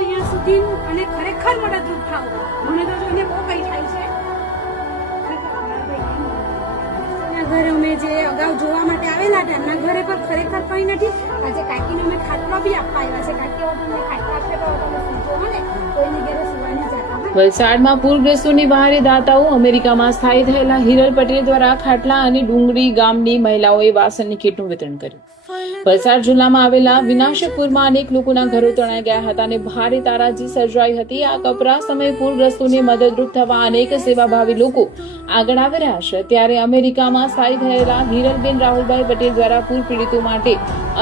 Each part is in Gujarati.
અહીંયા સુધી અને ખરેખર મદદરૂપ થાવ. મને તો જોઈને બહુ કઈ થાય છે. ઘરે અમે જે અગાઉ જોવા માટે આવેલા હતા એમના ઘરે પર ખરેખર કઈ નથી. આજે કાકીને અમે ખાટલો બી આપવા આવ્યા છે. કાકી તમને ખાટલા આપે તો તમે સુજો ને કોઈની ઘરે સુવાની જતા. વલસાડમાં પૂરગ્રસ્તોની વહારે દાતાઓ. અમેરિકામાં સ્થાયી થયેલા હિરલ પટેલ દ્વારા ખાટલા અને ડુંગરી ગામની મહિલાઓએ વાસણની કીટનું વિતરણ કર્યું. વલસાડ જિલ્લામાં આવેલા વિનાશકપુરમાં અનેક લોકોના ઘરો તણાઈ ગયા હતા અને ભારે તારાજી સર્જાઈ હતી. આ કપરા સમયે પૂરગ્રસ્તોને મદદરૂપ થવા અનેક સેવાભાવી લોકો આગળ આવી રહ્યા છે. ત્યારે અમેરિકામાં સ્થાયી થયેલા હિરલબેન રાહુલભાઈ પટેલ દ્વારા પૂર પીડિતો માટે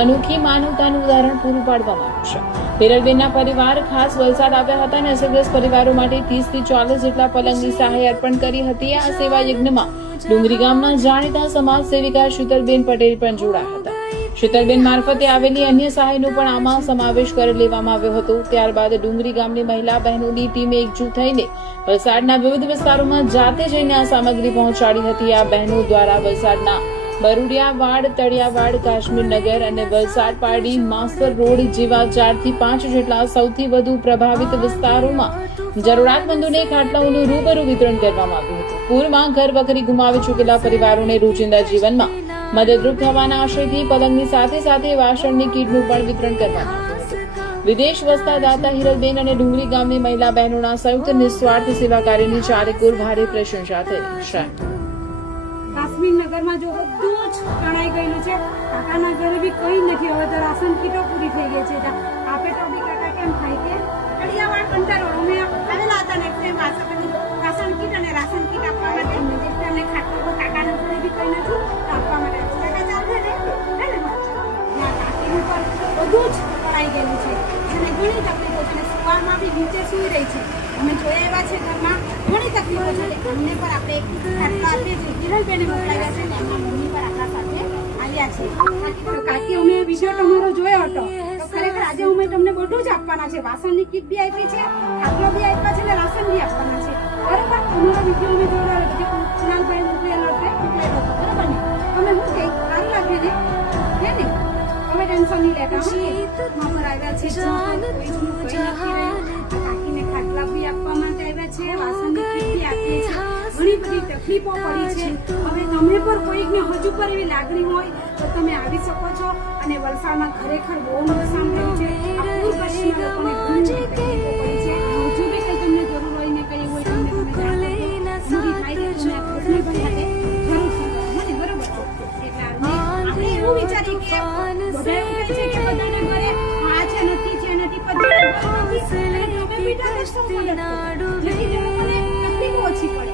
અનોખી માનવતાનું ઉદાહરણ પૂરું પાડવામાં આવ્યું છે. હિરલબેનના પરિવાર ખાસ વલસાડ આવ્યા હતા અને અસરગ્રસ્ત પરિવારો માટે 30 થી 40 જેટલા પલંગની સહાય અર્પણ કરી હતી. આ સેવા યજ્ઞમાં ડુંગરી ગામના જાણીતા સમાજ સેવિકા શીતલબેન પટેલ પણ જોડાયા હતા. શીતલબેન મારફતે આવેલી અન્ય સહાયનો પણ આમાં સમાવેશ કરી લેવામાં આવ્યો હતો. ત્યારબાદ ડુંગરી ગામની મહિલા બહેનોની ટીમે એકજૂથ થઈને વલસાડના વિવિધ વિસ્તારોમાં જાતે જઈને આ સામગ્રી પહોંચાડી હતી. આ બહેનો દ્વારા વલસાડના બરુડિયાવાડ, તળિયાવાડ, કાશ્મીરનગર અને વલસાડ પારડી માસ્ટર રોડ જેવા 4 થી 5 જેટલા સૌથી વધુ પ્રભાવિત વિસ્તારોમાં જરૂરિયાતમંદોને ખાટલાઓનું રૂબરૂ વિતરણ કરવામાં આવ્યું હતું. પૂરમાં ઘર વખરી ગુમાવી ચૂકેલા પરિવારોને રોજિંદા જીવનમાં મદદરૂપ થવાના આશયથી પલંગની સાથે સાથે વાસણની કીટનું પણ વિતરણ કરવામાં આવ્યું હતું. વિદેશ વસતા દાતા હિરલબેન અને ડુંગરી ગામની મહિલા બહેનોના સંયુક્ત નિસ્વાર્થ સેવા કાર્યની ચારેકોર ભારે પ્રશંસા થઈ છે. કાશ્મીરનગરમાં જો બધું જ તણાઈ ગયેલું છે. કાકાના ઘરે બી કઈ નથી. હવે તો રાશન કીટો પૂરી થઈ ગઈ છે. આપે તો બી કાકા કેમ થાય કે કડિયાવાડ બંધારો અમે આવેલા હતા ને એટલે રાશન કીટ અને રાશન કીટ આપવા માટે અમને ખાટલો કાકાના ઘરે બી કઈ નથી આપવા માટે કાકા ચાલશે ને કાકીનું પર બધું જ તણાઈ ગયેલું છે અને ઘણી તકલીફો છે. સુવામાં બી નીચે સુઈ રહી છે. અમે જોયા એવા છે ઘરમાં ઘણી તકલીફો છે. અમને પર આપણે એક ખાટલો આપીએ છીએ. હિરલબેને મોકલાવ્યા છે ને એમના મમ્મી પર આપણા સાથે આવ્યા છે. કાકી અમે વિડીયો તમારો જોયો હતો તો ખરેખર આજે અમે તમને બધું જ આપવાના છે. વાસણની કીટ બી આપી છે, ખાટલો બી આપ્યા છે અને રાશન બી આપવાના છે. બરોબર? તમારો વિડીયો અમે જોયો હતો કુનાલભાઈ મોકલેલો હતો બરોબર ને? અમે શું કહે સારું લાગે ને હે ને? હવે ટેન્શન નહીં લેતા પર આવ્યા છે. કાકીને ખાટલા બી આપવા માટે આવ્યા છે, વાસણની કીટ બી આપીએ છે. ઘણી બધી તકલીફો પડી છે. હવે તમે પણ કોઈકને હજુ પર એવી લાગણી હોય તો તમે આવી શકો છો. અને વલસાડમાં ખરેખર બહુ નુકસાન થયું છે. આ પૂર પછીના લોકોને ઘણી તકલીફો પડી છે. હજુ બી કંઈ તમને જરૂર હોય ને કંઈ હોય તમને પૂરી થાય તો તમે આ પ્રશ્ન પણ માટે જરૂર મને બરોબર. એટલે આપણે એવું વિચારીએ કે બધા એવું કહે છે કે બધાને ઘરે આ છે નથી છે નથી પણ તમે બીજા કસ્ટમ જેથી લોકોને તકલીફો ઓછી પડે.